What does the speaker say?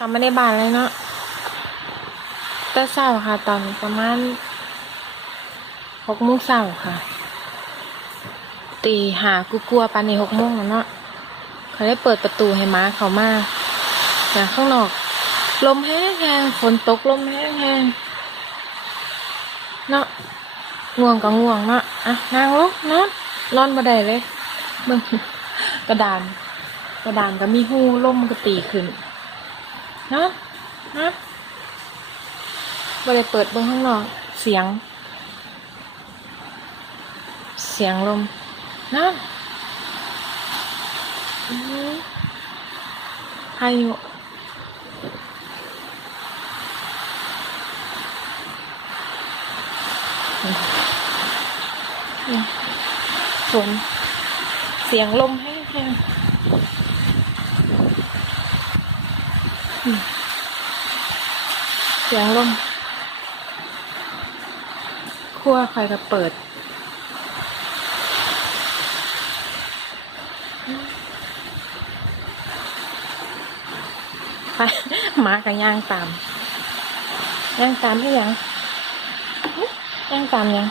ทำไม่ได้บานเลยเนาะแต่เช้าค่ะตอนประมาณ6 โมงเช้าค่ะตี 5กลัวๆปานนี้6 โมงแล้วเนาะเขาได้เปิดประตูให้ม้าเขามาจากข้างนอกลมแห้งๆฝนตกลมแห้งๆเนาะง่วงก็ง่วงเนาะอ่ะนั่งลงนอนบ่ได้เลยมึงกระดานก็มีหูลมก็ตีขึ้นเนาะบ่ได้เปิดเบิ่งข้างนอกเสียงลมนะพายุฝนเสียงลมแห้งเสียงลมครัวใครก็เปิดไปหมากับย่างตามให้ยังย่างตามยัง